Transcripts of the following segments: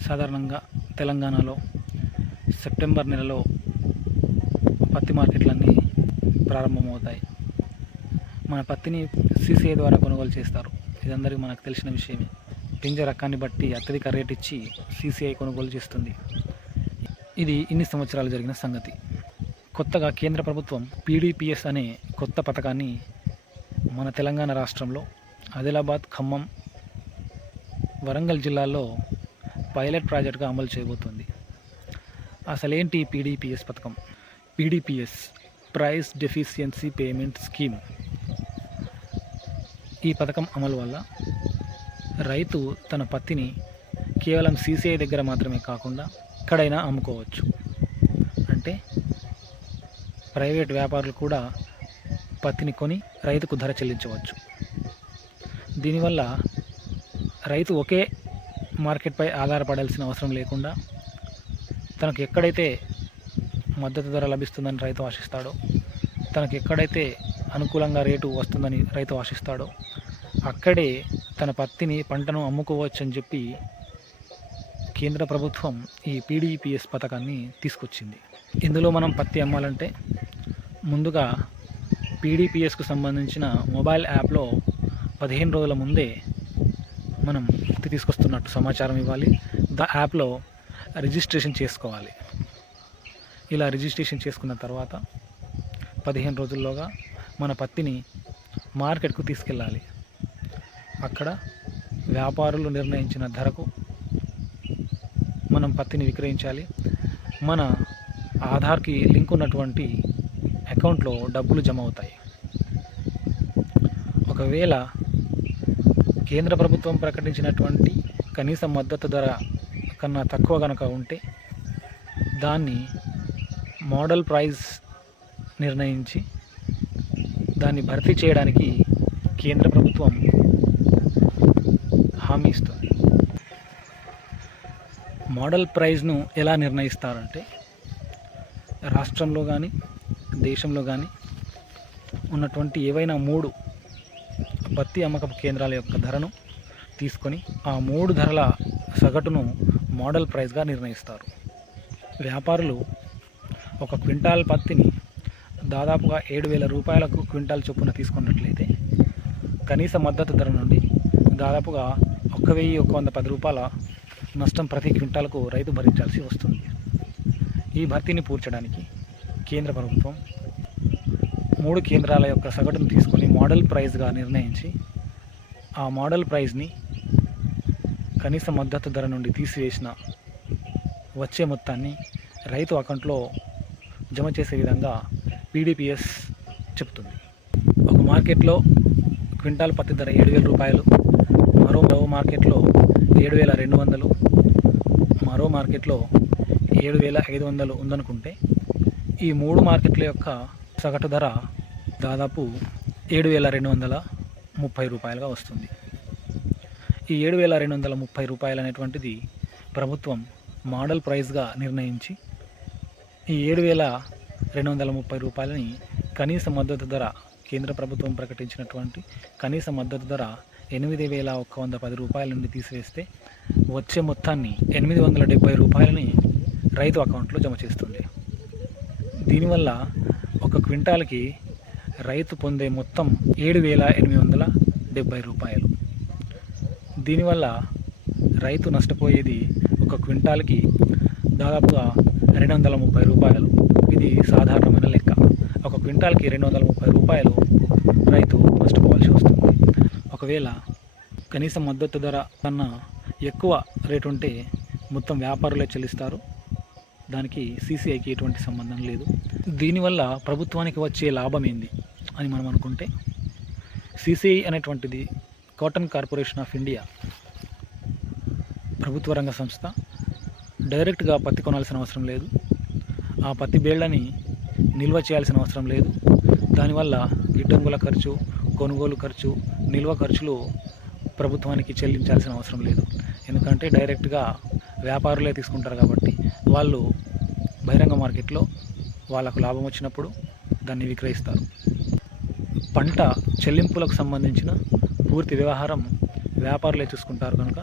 సాధారణంగా తెలంగాణలో సెప్టెంబర్ నెలలో పత్తి మార్కెట్లన్నీ ప్రారంభమవుతాయి. మన పత్తిని సీసీఐ ద్వారా కొనుగోలు చేస్తారు. ఇది మనకు తెలిసిన విషయమే. పింజ రకాన్ని బట్టి అత్యధిక రేట్ ఇచ్చి సీసీఐ కొనుగోలు చేస్తుంది. ఇది ఇన్ని సంవత్సరాలు జరిగిన సంగతి. కొత్తగా కేంద్ర ప్రభుత్వం పీడీపీఎస్ అనే కొత్త పథకాన్ని మన తెలంగాణ రాష్ట్రంలో ఆదిలాబాద్ ఖమ్మం వరంగల్ జిల్లాల్లో పైలట్ ప్రాజెక్ట్గా అమలు చేయబోతుంది. అసలేంటి పీడీపీఎస్ పథకం? PDPS price deficiency payment scheme. ఈ పథకం అమలు వల్ల రైతు తన పత్తిని కేవలం సీసీఐ దగ్గర మాత్రమే కాకుండా ఎక్కడైనా అమ్ముకోవచ్చు. అంటే ప్రైవేట్ వ్యాపారులు కూడా పత్తిని కొని రైతుకు ధర చెల్లించవచ్చు. దీనివల్ల రైతు ఒకే మార్కెట్పై ఆధారపడాల్సిన అవసరం లేకుండా తనకు ఎక్కడైతే మద్దతు ధర లభిస్తుందని రైతు ఆశిస్తాడో తనకు ఎక్కడైతే అనుకూలంగా రేటు వస్తుందని రైతు ఆశిస్తాడో అక్కడే తన పత్తిని పంటను అమ్ముకోవచ్చని చెప్పి కేంద్ర ప్రభుత్వం ఈ పీడీపీఎస్ పథకాన్ని తీసుకొచ్చింది. ఇందులో మనం పత్తి అమ్మాలంటే ముందుగా పీడీపీఎస్కు సంబంధించిన మొబైల్ యాప్లో పదిహేను రోజుల ముందే మనం పత్తి తీసుకొస్తున్నట్టు సమాచారం ఇవ్వాలి. ద యాప్లో రిజిస్ట్రేషన్ చేసుకోవాలి. ఇలా రిజిస్ట్రేషన్ చేసుకున్న తర్వాత పదిహేను రోజుల్లోగా మన పత్తిని మార్కెట్కు తీసుకెళ్ళాలి. అక్కడ వ్యాపారులు నిర్ణయించిన ధరకు మనం పత్తిని విక్రయించాలి. మన ఆధార్కి లింక్ ఉన్నటువంటి అకౌంట్లో డబ్బులు జమ అవుతాయి. ఒకవేళ కేంద్ర ప్రభుత్వం ప్రకటించినటువంటి కనీస మద్దతు ధర కన్నా తక్కువ కనుక ఉంటే దాన్ని మోడల్ ప్రైస్ నిర్ణయించి దాన్ని భర్తీ చేయడానికి కేంద్ర ప్రభుత్వం హామీ ఇస్తుంది. మోడల్ ప్రైజ్ను ఎలా నిర్ణయిస్తారంటే రాష్ట్రంలో కానీ దేశంలో కానీ ఉన్నటువంటి ఏవైనా మూడు పత్తి అమ్మకపు కేంద్రాల యొక్క ధరను తీసుకొని ఆ మూడు ధరల సగటును మోడల్ ప్రైస్గా నిర్ణయిస్తారు. వ్యాపారులు ఒక క్వింటాల్ పత్తిని దాదాపుగా ఏడు వేల రూపాయలకు క్వింటాల్ చొప్పున తీసుకున్నట్లయితే కనీస మద్దతు ధర నుండి దాదాపుగా ఒక్క వెయ్యి ఒక వంద పది రూపాయల నష్టం ప్రతి క్వింటాలకు రైతు భరించాల్సి వస్తుంది. ఈ భర్తీని పూడ్చడానికి కేంద్ర ప్రభుత్వం మూడు కేంద్రాల యొక్క సగటును తీసుకొని మోడల్ ప్రైస్గా నిర్ణయించి ఆ మోడల్ ప్రైస్ని కనీస మద్దతు ధర నుండి తీసివేసిన వచ్చే మొత్తాన్ని రైతు అకౌంట్లో జమ చేసే విధంగా పీడిపిఎస్ చెప్తుంది ఒక మార్కెట్లో క్వింటాల్ పత్తి ధర ఏడు వేల రూపాయలు మరో మరో మార్కెట్లో ఏడు వేల రెండు వందలు మరో మార్కెట్లో ఏడు వేల ఐదు వందలు ఉందనుకుంటే ఈ మూడు మార్కెట్ల యొక్క సగటు ధర దాదాపు ఏడు వేల రెండు వందల ముప్పై రూపాయలుగా వస్తుంది. ఈ ఏడు వేల రెండు వందల ముప్పై రూపాయలు అనేటువంటిది ప్రభుత్వం మోడల్ ప్రైస్గా నిర్ణయించి ఈ ఏడు వేల రెండు వందల ముప్పై రూపాయలని కనీస మద్దతు ధర కేంద్ర ప్రభుత్వం ప్రకటించినటువంటి కనీస మద్దతు ధర ఎనిమిది వేల ఒక్క వంద పది రూపాయల నుండి తీసివేస్తే వచ్చే మొత్తాన్ని ఎనిమిది వందల డెబ్బై రూపాయలని రైతు అకౌంట్లో జమ చేస్తుంది. దీనివల్ల ఒక క్వింటాల్కి రైతు పొందే మొత్తం ఏడు వేల ఎనిమిది వందల డెబ్బై రూపాయలు. దీనివల్ల రైతు నష్టపోయేది ఒక క్వింటాల్కి దాదాపుగా రెండు వందల ముప్పై రూపాయలు. ఇది సాధారణమైన లెక్క. ఒక క్వింటాల్కి రెండు వందల ముప్పై రూపాయలు రైతు నష్టపోవాల్సి వస్తుంది. ఒకవేళ కనీస మద్దతు ధర కన్నా ఎక్కువ రేటు ఉంటే మొత్తం వ్యాపారులే చెల్లిస్తారు. దానికి సీసీఐకి ఎటువంటి సంబంధం లేదు. దీనివల్ల ప్రభుత్వానికి వచ్చే లాభం ఏంది అని మనం అనుకుంటే సీసీఐ అనేటువంటిది కాటన్ కార్పొరేషన్ ఆఫ్ ఇండియా ప్రభుత్వ రంగ సంస్థ. డైరెక్ట్గా పత్తి కొనాల్సిన అవసరం లేదు. ఆ పత్తి బేళ్ళని నిల్వ చేయాల్సిన అవసరం లేదు. దానివల్ల గిడ్డంగుల ఖర్చు కొనుగోలు ఖర్చు నిల్వ ఖర్చులు ప్రభుత్వానికి చెల్లించాల్సిన అవసరం లేదు. ఎందుకంటే డైరెక్ట్గా వ్యాపారులే తీసుకుంటారు కాబట్టి వాళ్ళు బహిరంగ మార్కెట్లో వాళ్ళకు లాభం వచ్చినప్పుడు దాన్ని విక్రయిస్తారు. పంట చెల్లింపులకు సంబంధించిన పూర్తి వ్యవహారం వ్యాపారులే చూసుకుంటారు కనుక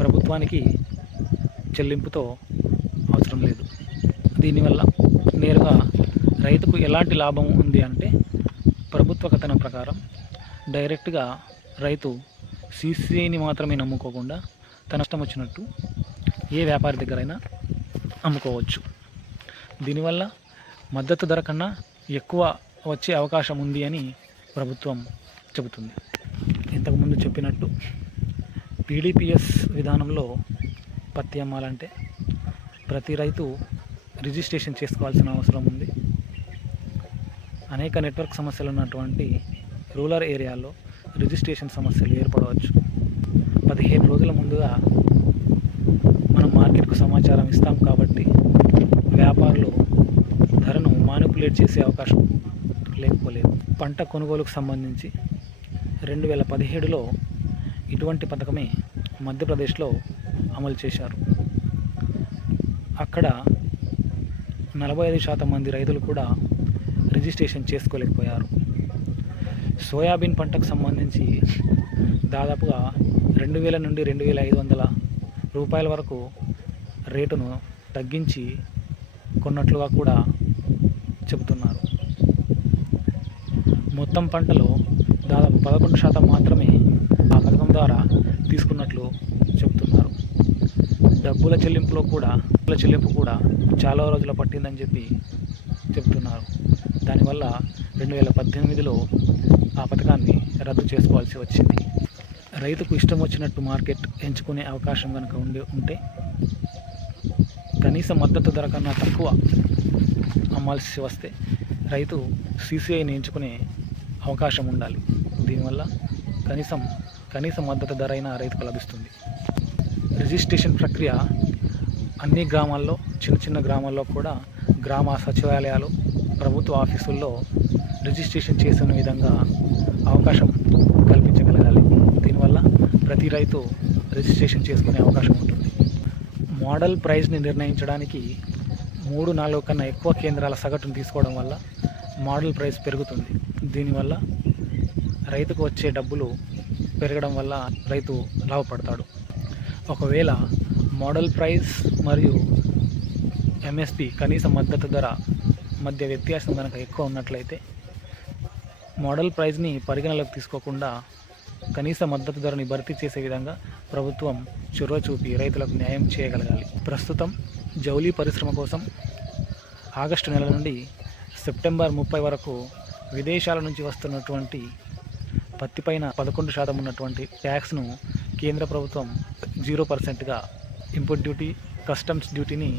ప్రభుత్వానికి చెల్లింపుతో అవసరం లేదు. దీనివల్ల నేరుగా రైతుకు ఎలాంటి లాభం ఉంది అంటే ప్రభుత్వ కథనం ప్రకారం డైరెక్ట్గా రైతు సీసీఐని మాత్రమే నమ్ముకోకుండా తన నష్టం వచ్చినట్టు ఏ వ్యాపారి దగ్గరైనా అమ్ముకోవచ్చు. దీనివల్ల మద్దతు ధర కన్నా ఎక్కువ వచ్చే అవకాశం ఉంది అని ప్రభుత్వం చెబుతుంది. ఇంతకుముందు చెప్పినట్టు పీడిపిఎస్ విధానంలో పత్తి అమ్మాలంటే ప్రతి రైతు రిజిస్ట్రేషన్ చేసుకోవాల్సిన అవసరం ఉంది. అనేక నెట్వర్క్ సమస్యలు ఉన్నటువంటి రూరల్ ఏరియాల్లో రిజిస్ట్రేషన్ సమస్యలు ఏర్పడవచ్చు. పదిహేను రోజుల ముందుగా మార్కెట్కు సమాచారం ఇస్తాం కాబట్టి వ్యాపారులు ధరను మానిపులేట్ చేసే అవకాశం లేకపోలేదు. పంట కొనుగోలుకు సంబంధించి రెండు వేల పదిహేడులో ఇటువంటి పథకమే మధ్యప్రదేశ్లో అమలు చేశారు. అక్కడ నలభై ఐదు శాతం మంది రైతులు కూడా రిజిస్ట్రేషన్ చేసుకోలేకపోయారు. సోయాబీన్ పంటకు సంబంధించి దాదాపుగా రెండు వేల నుండి రెండు వేల ఐదు వందల రూపాయల వరకు రేటును తగ్గించి కొన్నట్లుగా కూడా చెబుతున్నారు. మొత్తం పంటలో దాదాపు పదకొండు శాతం మాత్రమే ఆ పథకం ద్వారా తీసుకున్నట్లు చెబుతున్నారు. డబ్బుల చెల్లింపులో కూడా డబ్బుల చెల్లింపు కూడా చాలా రోజులు పట్టిందని చెప్పి చెబుతున్నారు. దానివల్ల రెండు వేల పద్దెనిమిదిలో ఆ పథకాన్ని రద్దు చేసుకోవాల్సి వచ్చింది. రైతుకు ఇష్టం వచ్చినట్టు మార్కెట్ ఎంచుకునే అవకాశం కనుక ఉండి ఉంటే కనీస మద్దతు ధర కన్నా తక్కువ అమ్మాల్సి వస్తే రైతు సీసీఐని ఎంచుకునే అవకాశం ఉండాలి. దీనివల్ల కనీసం కనీస మద్దతు ధర అయినా రైతుకు లభిస్తుంది. రిజిస్ట్రేషన్ ప్రక్రియ అన్ని గ్రామాల్లో చిన్న చిన్న గ్రామాల్లో కూడా గ్రామ సచివాలయాలు ప్రభుత్వ ఆఫీసుల్లో రిజిస్ట్రేషన్ చేసిన విధంగా అవకాశం కల్పించగలగాలి. దీనివల్ల ప్రతి రైతు రిజిస్ట్రేషన్ చేసుకునే అవకాశం ఉంటుంది. మోడల్ ప్రైస్ని నిర్ణయించడానికి మూడు నాలుగు కన్నా ఎక్కువ కేంద్రాల సగటును తీసుకోవడం వల్ల మోడల్ ప్రైస్ పెరుగుతుంది. దీనివల్ల రైతుకు వచ్చే డబ్బులు పెరగడం వల్ల రైతు లాభపడతాడు. ఒకవేళ మోడల్ ప్రైస్ మరియు ఎంఎస్పి కనీస మద్దతు ధర మధ్య వ్యత్యాసం కనుక ఎక్కువ ఉన్నట్లయితే మోడల్ ప్రైస్ని పరిగణలోకి తీసుకోకుండా కనీస మద్దతు ధరని భర్తీ చేసే విధంగా ప్రభుత్వం చొరవ చూపి రైతులకు న్యాయం చేయగలగాలి. ప్రస్తుతం జౌలీ పరిశ్రమ కోసం ఆగస్టు నెల నుండి సెప్టెంబర్ ముప్పై వరకు విదేశాల నుంచి వస్తున్నటువంటి పత్తిపైన పదకొండు శాతం ఉన్నటువంటి ట్యాక్స్ను కేంద్ర ప్రభుత్వం జీరో పర్సెంట్గా ఇంపోర్ట్ డ్యూటీ కస్టమ్స్ డ్యూటీని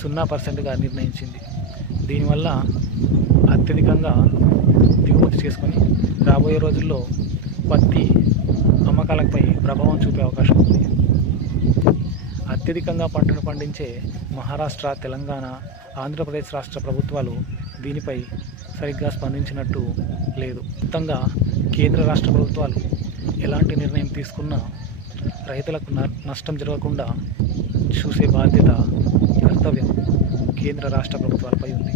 సున్నా పర్సెంట్గా నిర్ణయించింది. దీనివల్ల అత్యధికంగా దిగుమతి చేసుకొని రాబోయే రోజుల్లో పత్తి అమ్మకాలపై ప్రభావం చూపే అవకాశం ఉంది. అత్యధికంగా పంటను పండించే మహారాష్ట్ర తెలంగాణ ఆంధ్రప్రదేశ్ రాష్ట్ర ప్రభుత్వాలు దీనిపై సరిగ్గా స్పందించినట్టు లేదు. మొత్తంగా కేంద్ర రాష్ట్ర ప్రభుత్వాలు ఎలాంటి నిర్ణయం తీసుకున్నా రైతులకు న- నష్టం జరగకుండా చూసే బాధ్యత కర్తవ్యం కేంద్ర రాష్ట్ర ప్రభుత్వాలపై ఉంది.